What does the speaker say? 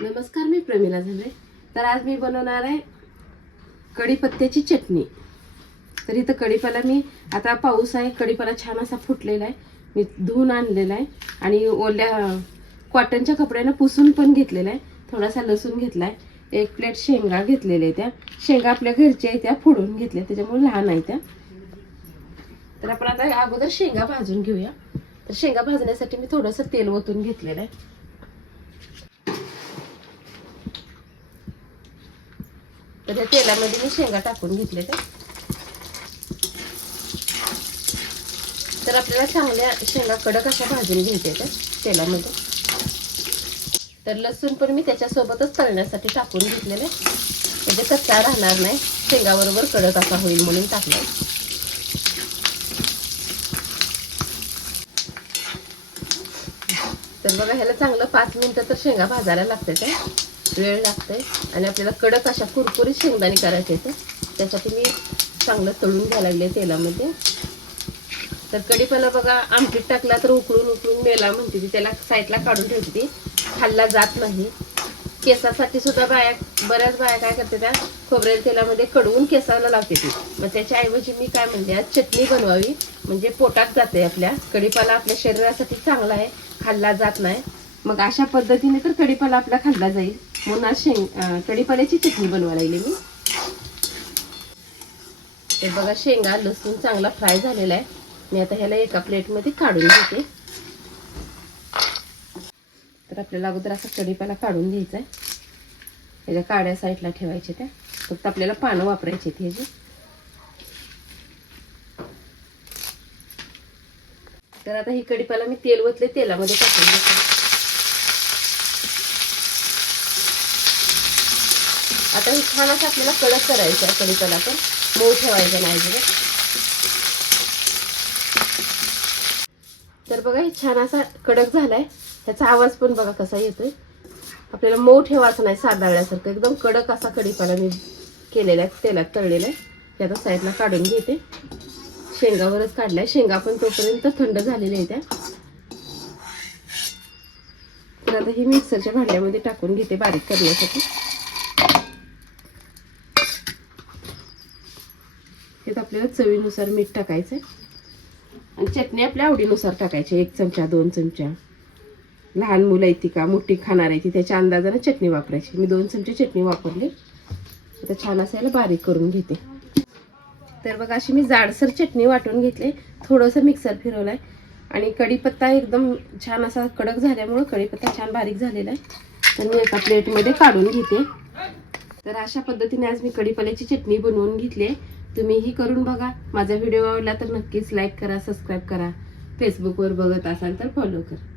नमस्कार मी प्रमिला झाले तर आज मी बनवणार आहे कढीपत्त्याची चटणी. तर इथं कढीपाला मी आता पाऊस आहे कढीपाला छान असा फुटलेला आहे. मी धुवून आणलेला आहे. आणि ओल्या कॉटनच्या कपड्यानं पुसून पण घेतलेला आहे. थोडासा लसूण घेतला आहे एक प्लेट शेंगा घेतलेल्या त्या. शेंगा आपल्या घरच्या आहे त्या फोडून घेतल्या त्याच्यामुळे लहान आहे त्या. तर आपण आता अगोदर शेंगा भाजून घेऊया. तर शेंगा भाजण्यासाठी मी थोडंसं तेल ओतून घेतलेलं आहे. तर त्या तेलामध्ये मी शेंगा टाकून घेतले ते. तर आपल्याला चांगल्या शेंगा कडक अशा भाजून घ्यायच्या त्या तेलामध्ये. तर लसूण पण मी त्याच्यासोबतच तळण्यासाठी टाकून घेतलेले. म्हणजे कच्चा राहणार नाही. शेंगाबरोबर कडक असा होईल म्हणून टाकलं तर बघा ह्याला चांगलं पाच मिनटं तर शेंगा भाजायला लागते त्या वेळ लागतोय. आणि आपल्याला कडक अशा कुरकुरीत शेंगदाणे करायचे ते त्यासाठी मी चांगलं तळून घ्यायला लागले तेलामध्ये. तर कढीपाला बघा आमटीत टाकला तर उकळून उकळून मेला म्हणते ती. त्याला साईडला काढून ठेवते ती. खाल्ला जात नाही. केसासाठी सुद्धा बाया बऱ्याच बाया काय करते त्या खोबऱ्या तेलामध्ये कडवून केसाला लावते ती. मग त्याच्याऐवजी मी काय म्हणते आज चटणी बनवावी. म्हणजे पोटात जाते आपल्या. कढीपाला आपल्या शरीरासाठी चांगला आहे. खाल्ला जात नाही. मग अशा पद्धतीने तर कढीपाला आपला खाल्ला जाईल. म्हणून शेंग कढीपाल्याची चटणी बनवायला लागली मी. हे बघा शेंगा लसूण चांगला फ्राय झालेला आहे. मी आता ह्याला एका प्लेटमध्ये काढून घेते. तर आपल्याला अगोदर असा कढीपाला काढून घ्यायचा आहे. ह्याच्या काड्या साईडला ठेवायचे त्या. फक्त आपल्याला पानं वापरायची आहेत ह्याची. तर आता ही कढीपाला मी तेल ओतले तेलामध्ये टाकून घेते. आता ही छान असं आपल्याला कडक करायचं आहे कढीपाला पण. मऊ ठेवायचं नाही अजिबात. तर बघा हे छान असा कडक झालाय. त्याचा आवाज पण बघा कसा येतोय. आपल्याला मऊ ठेवायचं नाही साधाळल्यासारखं एकदम कडक असा कढीपाला मी केलेला आहे तेलात तळलेला आहे. ते आता साईडला काढून घेते. शेंगावरच काढलाय. शेंगा पण तोपर्यंत थंड झालेल्या आहेत त्या. तर आता ही मिक्सरच्या भांड्यामध्ये टाकून घेते बारीक करण्यासाठी. आपल्याला चवीनुसार मीठ टाकायचं आणि चटणी आपल्या आवडीनुसार टाकायची एक चमचा दोन चमचा. लहान मुलं आहेत ती का मोठी खाणार आहे ती त्याच्या अंदाजाने चटणी वापरायची. मी दोन चमचे चटणी वापरली. आता छान असायला बारीक करून घेते. तर बघा अशी मी जाडसर चटणी वाटून घेतली. थोडंसं मिक्सर फिरवलं आहे आणि कढीपत्ता एकदम छान असा कडक झाल्यामुळं कढीपत्ता छान बारीक झालेला आहे. तर मी एका प्लेटमध्ये काढून घेते. तर अशा पद्धतीने आज मी कढीपल्याची चटणी बनवून घेतली आहे. तुम्हीही करून बघा. माझा व्हिडिओ आवडला तर नक्कीच लाईक करा सबस्क्राईब करा. फेसबुकवर बघत असाल तर फॉलो करा.